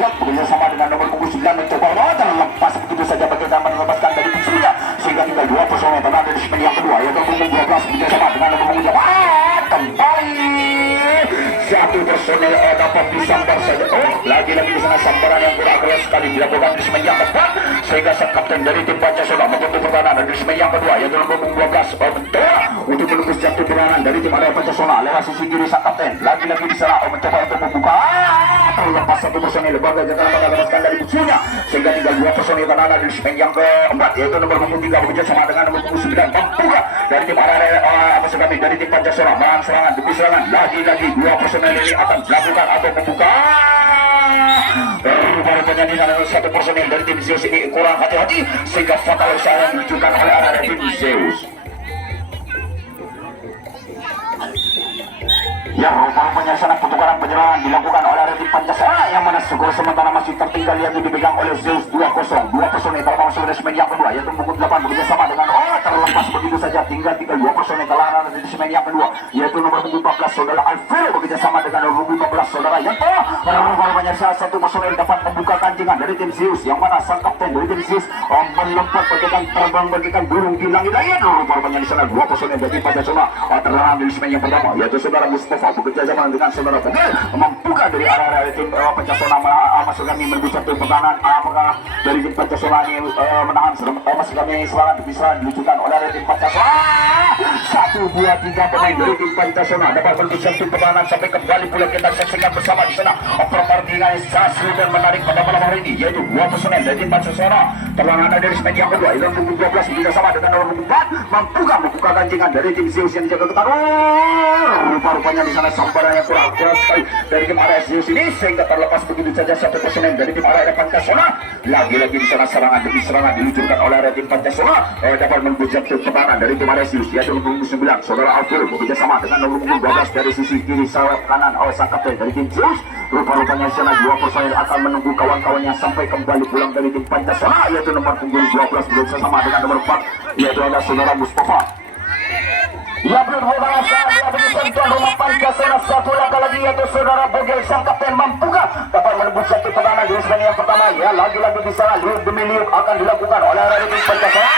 Slot bekerja sama dengan nomor punggung 9 mencoba terlepas begitu saja bagaimana melepaskan dari pinggirnya sehingga tinggal 2 personel tenaga dari segmen yang kedua yaitu punggung 12 bekerja sama dengan nomor punggung 8 kembali 1 personel dapat disambar saja. Lagi-lagi di sana sambaran yang kurang keras sekali dilakukan di segmen yang keempat sehingga sang kapten dari tim Pancasila membentuk pertahanan dari segmen yang kedua yaitu nomor punggung 12 mencoba untuk menembus jatuh serangan dari tim Arema Pancasila lewat sisi kiri sang kapten. Lagi-lagi di sana mencoba untuk membuka terlepas 1 personel lembaga jangan melepaskan dari musuhnya sehingga tinggal 2 personel tenaga dari segmen yang keempat yaitu nomor punggung 3 bekerja sama dengan nomor punggung 9 membuka dari tim Arema dari tim Pancasila menahan serangan demi serangan. Lagi-lagi 2 personel ini akan dilakukan atau membuka rupanya di dalam 1 personel dari tim Zeus ini kurang hati-hati sehingga fatal usaha yang diluncurkan oleh arah tim Zeus. Ya, rupanya di sana pertukaran penyerangan dilakukan oleh tim Pancasila yang mana skor sementara masih tertinggal yaitu dipegang oleh Zeus 2-0. 2 personel telah masuk dari segmen yang kedua yaitu punggung 8 bekerja sama dengan terlepas begitu saja tinggal 2 personel telah dari segmen yang kedua yaitu nomor punggung 14 saudara Alfredo bekerja sama dengan nomor punggung 15 saudara Yanto. Rupanya salah 1 personel dapat membuka kancingan dari tim Zeus yang mana sang kapten dari tim Zeus melompat bagaikan terbang bagaikan burung di langit-langit. Rupanya di sana 2 personel dari Pancasila terlarang dari segmen yang pertama yaitu saudara Mustafa bekerja sama dengan saudara Bogel membuka dari arah tim Pancasila masuk kami menuju satu pertahanan apakah dari tim Pancasila ini menahan masuk kami serangan demi serangan diluncurkan oleh tim Pancasila 1, 2, 3 pemain dari tim Pancasila dapat menuju satu pertahanan sampai kembali pula kita saksikan bersama di sana pertandingan seru dan menarik pada malam hari ini yaitu 2 personel dari tim Pancasila telah ada dari segmen yang kedua yaitu punggung 12 bekerja sama dengan nomor 4 membuka kancingan dari tim Zeus yang dijaga ketat. Rupanya di sana sambaran yang kurang sekali dari tim Arema Zeus ini sehingga terlepas begitu saja 1 personel dari tim Arema Pancasila. Lagi-lagi di sana serangan demi serangan diluncurkan oleh tim Pancasila dapat membujak pertahanan dari tim Arema Zeus yaitu nomor 9 saudara Alfredo bekerja sama dengan nomor 12 dari sisi kiri sayap kanan sang kapten dari tim Zeus. Rupanya di sana 2 personel akan menunggu kawan-kawannya sampai kembali pulang dari tim Pancasila yaitu nomor punggung 12 bekerja sama dengan nomor 4 yaitu ada saudara Mustafa. Ya berhubungan saat dia berikan tuan rumah Pancasila 1 langkah lagi yaitu saudara Bogel sang kapten membuka dapat menembus satu pertahanan di segmen yang pertama ya lagi-lagi di sana liuk demi liuk akan dilakukan oleh tim Pancasila.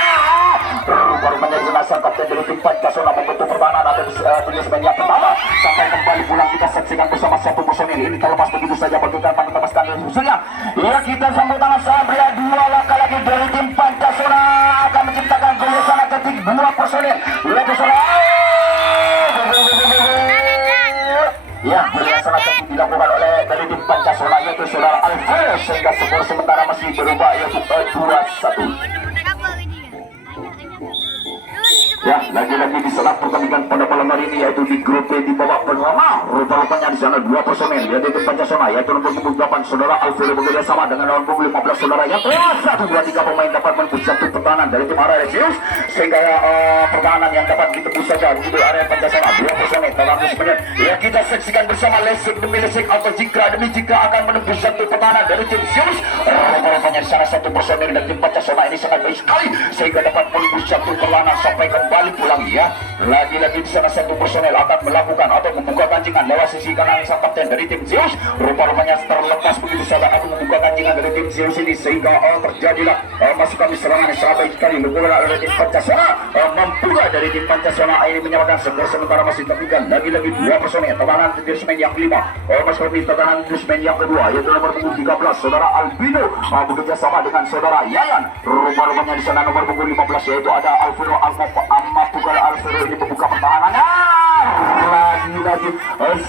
Rupanya jenazah kapten dari tim Pancasila membentuk pertahanan atau di segmen yang pertama sampai kembali pulang kita saksikan bersama 1 personel ini terlepas begitu saja bagaimana menebaskan dari musuhnya. Ya kita sambut tangan Sabria 2 langkah lagi dari tim Pancasila akan menciptakan gol sana ketik 2 personel yaitu saudara ya salah satu dilakukan oleh dari tim Pancasila yaitu saudara Alfredo sehingga skor sementara masih berubah yaitu 2-1. Ya, lagi-lagi di sana pertandingan pada malam hari ini yaitu di grup B di babak pertama. Rupanya di sana 2 personel yaitu tim Pancasila yaitu nomor punggung 8 saudara Alfredo bekerja sama dengan nomor punggung 15 saudara yang 1, 2, 3 pemain dapat menembus satu pertahanan dari tim Arema Zeus sehingga pertahanan yang dapat ditembus saja di area Pancasila 2 personel dalam sebenarnya. Ya kita saksikan bersama lesik demi lesik atau jika demi jika akan menembus satu pertahanan dari tim Zeus. Rupanya di sana 1 personel dari tim Pancasila ini sangat baik sekali sehingga dapat menembus satu pertahanan sampai kembali pulang ya. Lagi-lagi di sana 1 personel akan melakukan atau membuka kancingan lewat sisi kanan sang kapten dari tim Zeus. Rupanya terlepas begitu saja akan membuka kancingan dari tim Zeus ini sehingga terjadilah masuk kami serangan yang sangat baik sekali dilakukan oleh tim Pancasila membuka dari tim Pancasila ini menyamakan skor sementara masih tertinggal lagi-lagi 2 personel pertahanan di segmen yang kelima masuk kami pertahanan di segmen yang kedua yaitu nomor punggung 13 saudara Albino bekerja sama dengan saudara Yayan. Rupanya di sana nomor punggung 15 yaitu ada Alvaro Pugal Alfredo ini membuka pertahanannya. Lagi-lagi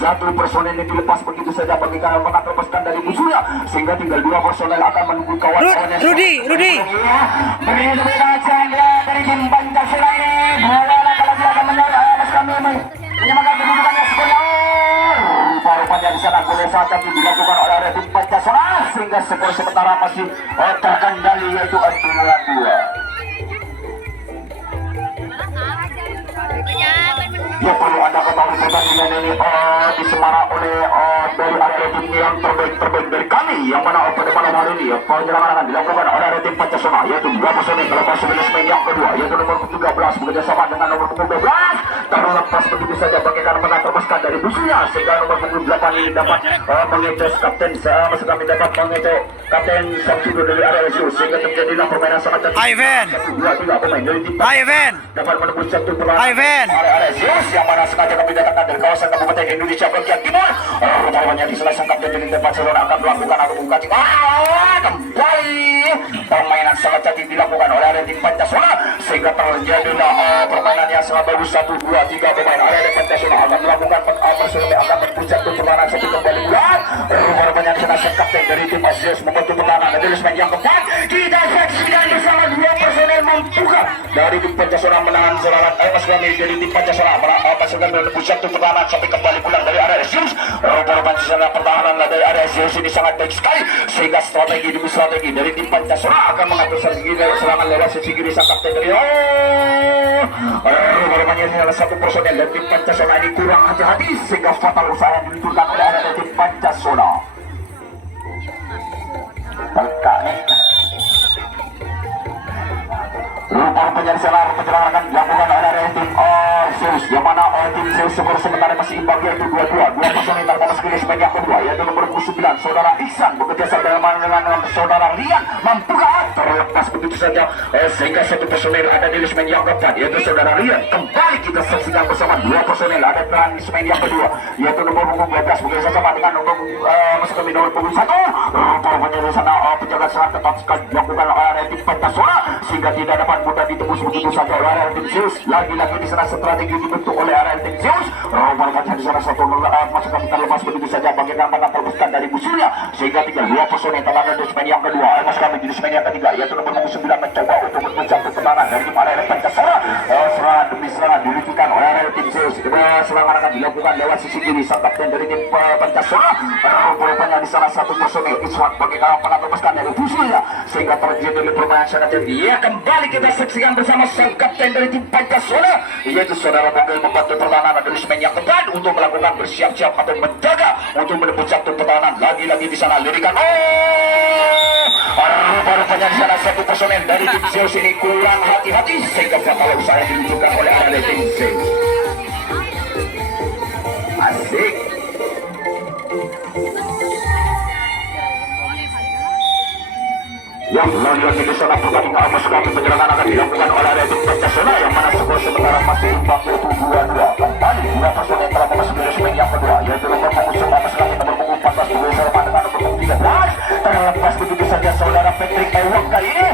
1 personel ini dilepas begitu saja bagaimana melepaskan dari musuhnya sehingga tinggal 2 personel akan menunggu kawan-kawannya. Rudi berbeda saja dari tim Pancasila ini bola langkah lagi akan menyamakan kedudukannya skornya. Rupanya di sana boleh saja dilakukan oleh tim Pancasila sehingga skor sementara masih terkendali yaitu 2-2. Ya perlu anda ketahui pertandingan ini disemarang oleh dari area tim yang terbaik dari kami yang mana pada malam hari ini penyerangan akan dilakukan oleh area tim Pancasila yaitu 2 personel dalam masuk segmen yang kedua yaitu nomor 13 bekerja sama dengan nomor 12 terlepas begitu saja bagaikan terlepaskan dari musuhnya sehingga nomor punggung 8 ini dapat mengecoh kapten maksud kami dapat mengecoh kapten Samsudo dari area Zeus sehingga terjadilah permainan sangat cantik. Ivan 1, 2, 3 pemain dari tim Ivan dapat menembus satu perlahan Ivan area Zeus yang mana sengaja kami datangkan dari kawasan Kabupaten Indonesia bagian timur. Rupanya di selesai kapten dari tempat saudara akan melakukan atau buka kembali permainan sangat cantik dilakukan oleh area tim Pancasila sehingga terjadilah permainan yang sangat bagus. 1, 2, 3 pemain area tim Pancasila akan melakukan akan berpuncak ke pertahanan sampai kembali bulan. Rupanya di selesai kapten dari tim Zeus membantu pertahanan dan dari semen yang keempat kita saksikan bersama 2 personel membuka dari tim Pancasila menahan serangan kami dari tim Pancasila pasukan berpuncak ke pertahanan sampai kembali pulang dari area Zeus. Rupanya di sana pertahanan dari area Zeus ini sangat baik sekali sehingga strategi demi strategi dari tim Pancasila akan mengatur serangan lewat sisi kiri sang kapten dari rupanya salah satu personel dari tim Pancasila ini kurang hati-hati sehingga fatal usaha yang diluncurkan oleh area tim Pancasila. Terkait rupanya penyerangan akan dilakukan oleh area tim Zeus yang mana tim Zeus skor sementara masih imbang yaitu 2-2 personil terbatas kini sebagai yang kedua yaitu nomor 9 saudara Iksan bekerja sama dengan saudara Rian membuka terlepas begitu saja sehingga satu personil ada di semen yang keempat yaitu saudara Rian. Kembali kita saksikan bersama 2 personil ada di semen yang kedua yaitu nomor 12 bekerja sama dengan nomor masuk kami nomor 1. Rupanya di sana penjaga serang ketat sekali dilakukan oleh tim Pancasila sehingga tidak dapat mudah ditembus begitu saja oleh area tim Zeus. Lagi-lagi di sana strategi dibentuk oleh area tim Zeus. Rupanya di sana satu masuk kami terlepas begitu saja bagaimana terlepaskan dari musuhnya sehingga tinggal 2 personil terlalu di semen yang kedua. Masuk kami di semen yang ketiga yaitu nomor 9 mencoba untuk berpecah pertahanan dari tim area Pancasila. Serangan demi serangan diluncurkan oleh area tim Zeus. Serangan akan dilakukan lewat sisi kiri sang kapten dari tim Pancasila. Rupanya di sana satu personil Iswat bagaimana terlepaskan dari musuhnya sehingga terjadi permainan sangat cantik. Ya, kembali kita saksikan bersama sang kapten dari tim Pancasila yaitu saudara Bogel membantu pertahanan dari semen yang keempat untuk melakukan bersiap-siap atau menjaga untuk menembus satu pertahanan. Lagi-lagi di sana lirikan rupanya di sana satu personel dari tim Zeus ini kurang hati-hati sehingga fatal usaha diluncurkan oleh area tim Zeus. Asik. Yang lagi di sana pertandingan masuk kami penyerangan akan dilakukan oleh area tim Pancasila yang mana skor sementara masih imbang yaitu 2-2. Kembali 2 personel telah memasuki semen yang kedua yaitu nomor punggung 9 masuk kami nomor punggung 14 bersama dengan nomor punggung 13. Terlepas begitu saja saudara Patrick Ewok kali ini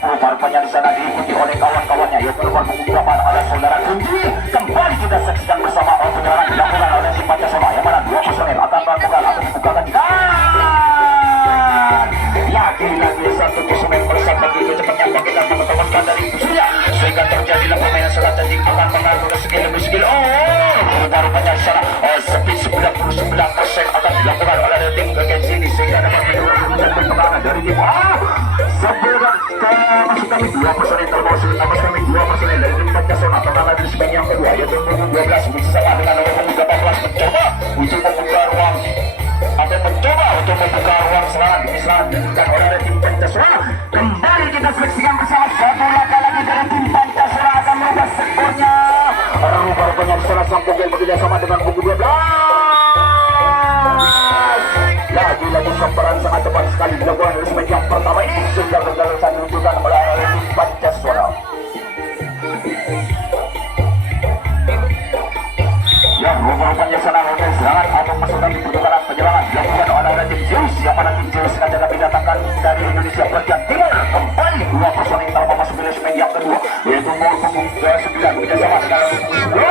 rupanya di sana diikuti oleh kawan-kawannya yaitu nomor punggung 8 ada saudara Kunci. Kembali kita saksikan bersama penyerangan dilakukan oleh tim Pancasila yang mana 2 personel akan melakukan atau dibukakan lagi satu personel bersama begitu cepatnya bagaimana menetapkan dari musuhnya sehingga terjadilah permainan sangat cantik akan mengatur skill demi skill. Rupanya di sana speed 99% akan dilakukan oleh tim bagian sini sehingga dapat menurunkan pertahanan dari tim sebelum masuk kami 2 personel terbawa kami 2 personel dari tim Pancasila pertahanan di semen yang kedua yaitu nomor 12 bisa sama dengan nomor 18 mencoba untuk membuka ruang atau mencoba untuk membuka ruang serangan demi serangan dilakukan oleh tim Pancasila. Kembali kita saksikan bersama satu langkah lagi dari tim Pancasila akan merubah skornya. Rupanya di sana sang Bogel bekerja sama dengan punggung 12. Lagi-lagi sambaran sangat cepat sekali dilakukan dari semen yang pertama ini sehingga kegagalan diluncurkan oleh tim Pancasila. Ya, rupanya sana serangan atau pasukan di pertukaran penyerangan dilakukan oleh tim Zeus yang pada tim Zeus sengaja kami datangkan dari Indonesia bagian timur. Kembali 2 personil tanpa masuk ke semen yang kedua yaitu nomor punggung 9 bekerjasama dengan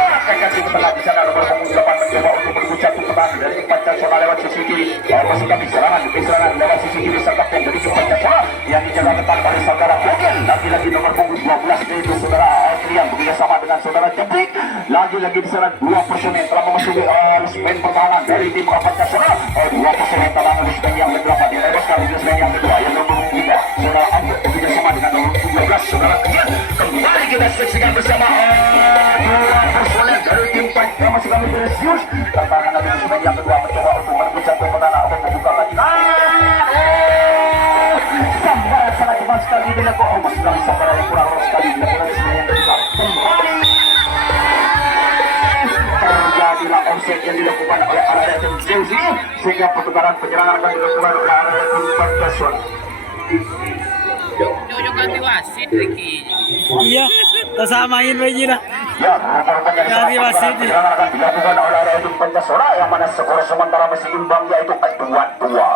akan kasih ke tengah di sana nomor punggung 8 mencoba untuk merebut satu pertahanan dari tim Pancasila lewat sisi kiri. Pasukan serangan lewat sisi kiri sang kapten dari tim Pancasila yang dijaga ketat oleh saudara Bogel. Lagi-lagi nomor punggung 12 yaitu saudara Adrian bekerjasama dengan saudara Jeprik. Lagi-lagi di sana 2 personil telah memasuki semen pertahanan dari tim Pancasila. 2 personil telah memasuki semen yang ke-8 dilepaskan di semen yang kedua yang nomor 3 saudara Amir bekerjasama dengan nomor 12 saudara Kian. Kembali kita saksikan bersama 2 personil dari tim Pancasila masih kami dari Zeus tertahan dari semen yang kedua mencoba untuk merebut satu pertahanan atau membuka lagi. Sambaran sangat cepat sekali dilakukan masih kami sambaran yang kurang sekali dilakukan di semen yang kedua. Kembali yang dilakukan oleh area tim Zeus ini, sehingga pertukaran penyerangan akan dilakukan oleh area tim Pancasila. Jauh ganti wasit Ricky. Iya, tersamain lagi lah. Ya, Ganti wasit. penyerangan akan dilakukan oleh area tim Pancasila yang mana skor sementara masih imbang yaitu 2-2.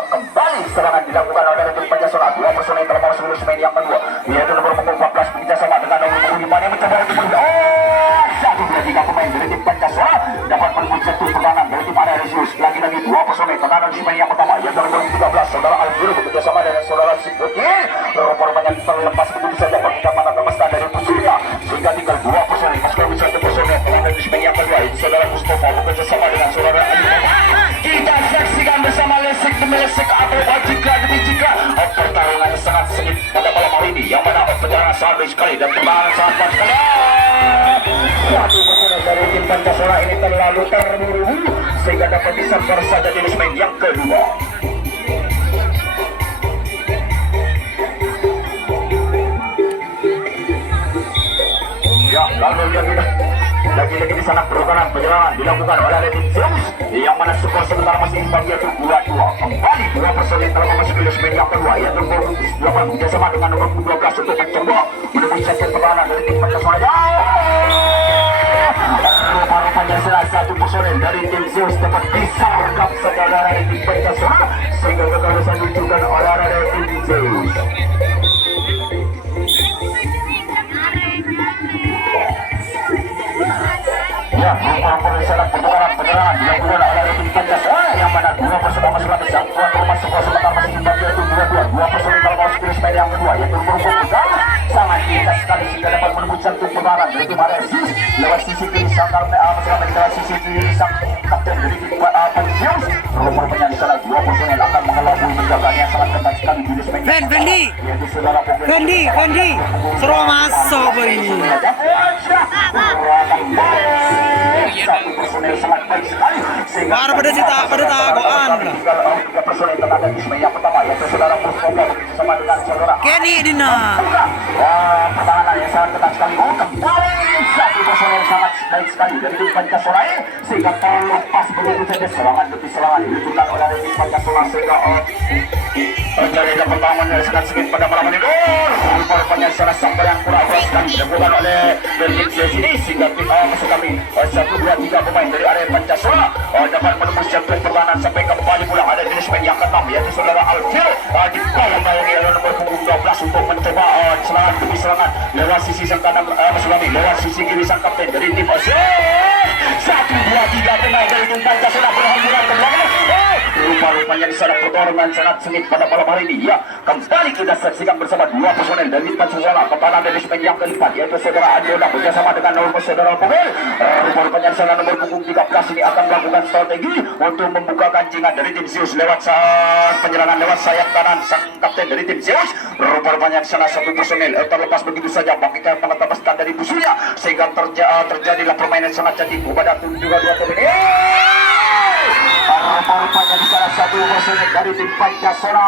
Kembali serangan dilakukan oleh area tim Pancasila. Dua personel telah masuk ke main yang kedua, yaitu nomor 14 bekerja sama dengan nomor 5 yang mencoba untuk satu dua tiga pemain dari tim Pancasila dapat merebut satu serangan dari tim area Zeus. Lagi-lagi dua personel tekanan di main yang pertama yaitu nomor 13 saudara Alviro bekerja sama dengan saudara Siputi. Rupanya terlepas begitu saja bagi mana temesta dari musuhnya, sehingga tinggal dua personel masuk ke satu personel tekanan di main yang kedua yaitu saudara Mustafa bekerja sama dengan saudara Ali. Kita saksikan bersama lesik demi lesik atau jika demi jika pertarungan sangat sengit pada malam hari ini, yang mana perjalanan sangat baik sekali dan pertahanan sangat baik sekali. Satu personel dari tim Pancasila ini terlalu terburu-buru sehingga dapat disambar saja di main yang kedua. Ya, lalu lagi-lagi di sana pertukaran penyerangan dilakukan oleh tim Zeus, yang mana skor sementara masih imbang yaitu 2-2. Kembali dua personel telah memasuki main yang kedua yaitu nomor 8 bekerjasama dengan nomor 12 untuk mencoba menemui sektor pertahanan dari tim Pancasila. Rupanya salah satu personel dari tim Zeus dapat disargap saudara dari tim Pancasila sehingga kekalahan ditunjukkan oleh tim Zeus. Ya, pertukaran penyerangan dilakukan oleh tim Pancasila yang mana dua personel masuk ke satuan rumah skor sementara masih imbang yaitu 2-2. Dua personel kalau masuk ke main yang kedua yaitu nomor 13 sangat lincah sekali sehingga dapat merebut satu pertahanan dari tim area Zeus lewat sisi kiri sang lewat sisi kiri sang kapten dari tim Zeus. Rupanya di sana dua personel akan mengelabui penjagaan yang sangat ketat sekali di main. Fendi, seru masuk boy. Satu personel sangat baik sekali sehingga pada tagoan lah. Tiga personel tenaga di main yang pertama yaitu saudara Mustafa bersama dengan saudara Kenny Dina. pertahanan yang sangat ketat sekali. Kembali satu personel sangat baik sekali dari tim Pancasila sehingga terlepas begitu saja serangan demi serangan dilakukan oleh tim Pancasila sehingga terjadi pertarungan yang sangat sengit pada malam ini. Rupanya secara sampai yang kurang sekali dilakukan oleh tim Zeus ini sehingga tim masuk kami 1-2-3 pemain dari area Pancasila dapat menembus jangkauan pertahanan sampai kembali pula ada jenis main yang ke-6 yaitu saudara Alviro di bawah bayangi oleh nomor 12 untuk mencoba serangan demi serangan lewat sisi sang kanan masuk kami lewat sisi kiri sang kapten dari tim Zeus. 1-2-3 pemain dari tim Pancasila berhamburan ke belakang. Rupanya di sana pertarungan sangat sengit pada malam hari ini. Ya, kembali kita saksikan bersama dua personel dari tim Pancasila pertahanan dari main yang keempat yaitu saudara Andona bersama dengan nomor saudara Pogel. Rupanya di sana nomor punggung 13 ini akan melakukan strategi untuk membuka kancingan dari tim Zeus lewat penyerangan lewat sayap kanan sang kapten dari tim Zeus. Rupanya di sana satu personel terlepas begitu saja bagikan pengetabaskan dari musuhnya sehingga terjadilah permainan sangat cantik kepada dua pemain. Rupanya di salah satu personel dari tim Pancasila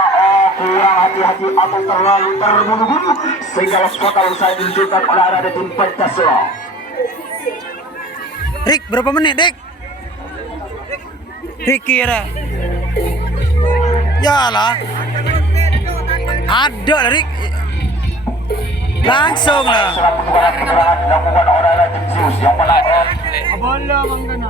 kurang hati-hati atau terlalu terburu-buru sehingga total saya ditunjukkan oleh area tim Pancasila. Rick, berapa menit, Rick? Ricky ya. Yalah. Ada Rick. Langsung lah. Pertukaran dilakukan oleh area tim Zeus yang mana Bola manggana.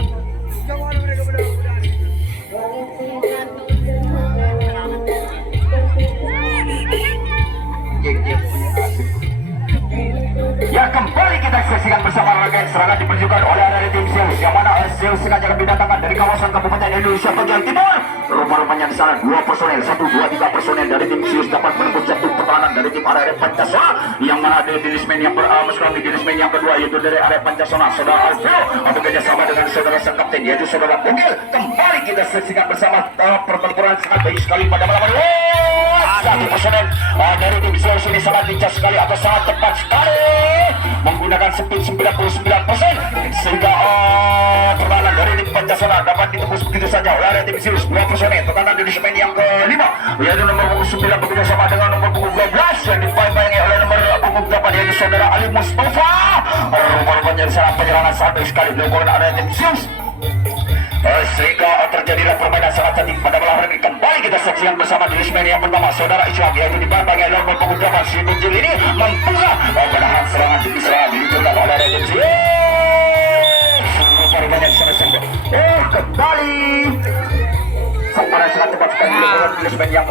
Ya, kembali kita saksikan bersama rangkaian serangan diperjukan oleh area tim Zeus yang mana Zeus sengaja didatangkan dari kawasan Kabupaten Indonesia bagian timur. Rupanya di sana dua personel 1-2-3 personel dari tim Zeus dapat menembus jatuh pertahanan dari tim area Pancasila yang mana dari jenismen yang jenismen yang kedua yaitu dari area Pancasila saudara Alviro bekerja sama dengan saudara sang kapten yaitu saudara Pogel. Kembali kita saksikan bersama pertempuran sangat baik sekali pada malam hari. Satu personel dari tim Zeus ini sangat lincah sekali atau sangat tepat sekali menggunakan speed 99% sehingga pertahanan dari tim Pancasila dapat ditembus begitu saja oleh tim Zeus. Dua personel tekanan di semen yang kelima yaitu nomor 9 bekerja sama dengan nomor 12 yang dibayang oleh nomor 8 yaitu saudara Ali Mustafa. Rupanya di sana penyerangan sangat sekali dilakukan oleh tim Zeus. Sehingga terjadilah permainan sangat cantik pada malam hari ini. Kembali kita saksikan bersama di Lismen yang bernama Saudara Islam, yaitu di Bambang Elon Pengundangan si Kunjil ini membuka menahan serangan demi serangan diluncurkan oleh Raden Zee. Permainan sangat cantik. Kembali sang pada sangat cepat sekali di Lismen yang